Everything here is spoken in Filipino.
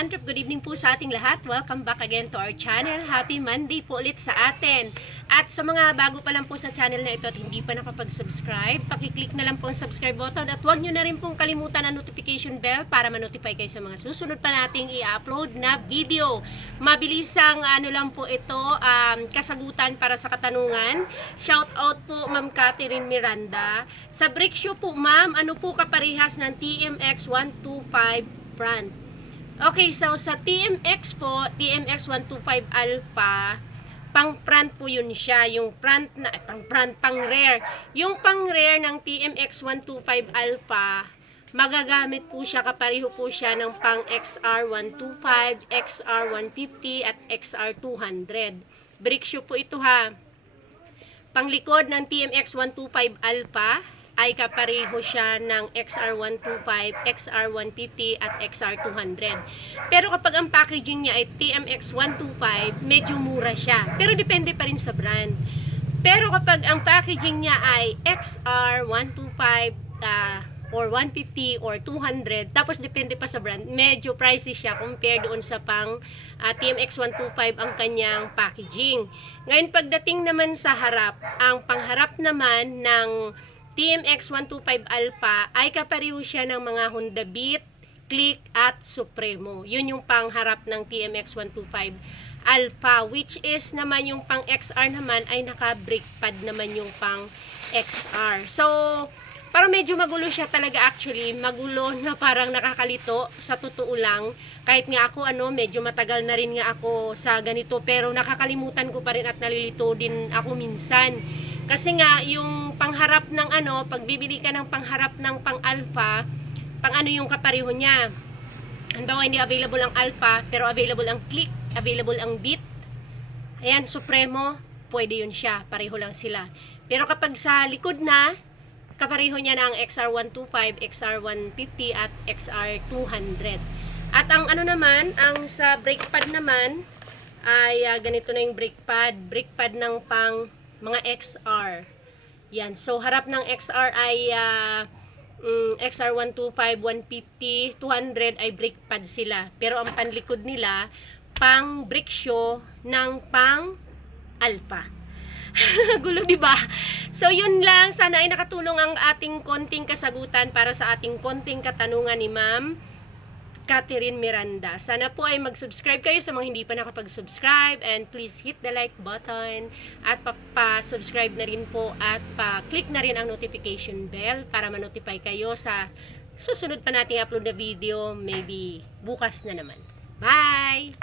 everyone, good evening po sa ating lahat. Welcome back again to our channel. Happy Monday po ulit sa atin. At sa mga bago pa lang po sa channel na ito at hindi pa nakapag-subscribe, pakiclick na lang po ang subscribe button at huwag nyo na rin pong kalimutan ang notification bell para ma-notify kayo sa mga susunod pa nating i-upload na video. Mabilisang lang po ito, kasagutan para sa katanungan. Shout out po Ma'am Catherine Miranda. Sa brake shoe po ma'am, ano po kaparehas ng TMX125 brand? Okay, so sa TMX po, TMX125 Alpha, pang front po yun siya, yung front na, pang rear. Yung pang rear ng TMX125 Alpha, magagamit po siya, kapareho po siya ng pang XR125, XR150 at XR200. Brake shoe po ito ha. Pang likod ng TMX125 Alpha ay kapareho siya ng XR125, XR150 at XR200. Pero kapag ang packaging niya ay TMX125, medyo mura siya. Pero depende pa rin sa brand. Pero kapag ang packaging niya ay XR125 or 150 or 200, tapos depende pa sa brand, medyo pricey siya compare doon sa pang TMX125 ang kanyang packaging. Ngayon pagdating naman sa harap, ang pangharap naman ng TMX125 Alpha ay kapareho siya ng mga Honda Beat, Click at Supremo. Yun yung pangharap ng TMX125 Alpha, which is naman yung pang XR naman ay naka-brake pad naman yung pang XR. So, parang medyo magulo siya talaga actually. Magulo na parang nakakalito sa totoo lang. Kahit nga ako medyo matagal na rin nga ako sa ganito pero nakakalimutan ko pa rin at nalilito din ako minsan. Kasi nga, yung pangharap ng pag bibili ka ng pangharap ng pang-alpha, yung kapareho niya. Halimbawa, hindi available ang alpha, pero available ang click, available ang beat. Ayan, supremo, pwede yun siya. Pareho lang sila. Pero kapag sa likod na, kapareho niya na ang XR125, XR150 at XR200. At ang naman, ang sa brake pad naman, ay ganito na yung brake pad ng pang mga XR. Yan. So, harap ng XR ay XR125, 150, 200 ay brake pad sila. Pero ang panlikod nila, pang brake shoe ng pang Alpha. Gulo, diba? So, yun lang. Sana ay nakatulong ang ating konting kasagutan para sa ating konting katanungan ni Ma'am Catherine Miranda. Sana po ay mag-subscribe kayo sa mga hindi pa nakapag-subscribe and please hit the like button at pa-subscribe na rin po at pa-click na rin ang notification bell para ma-notify kayo sa susunod pa nating upload na video, maybe bukas na naman. Bye!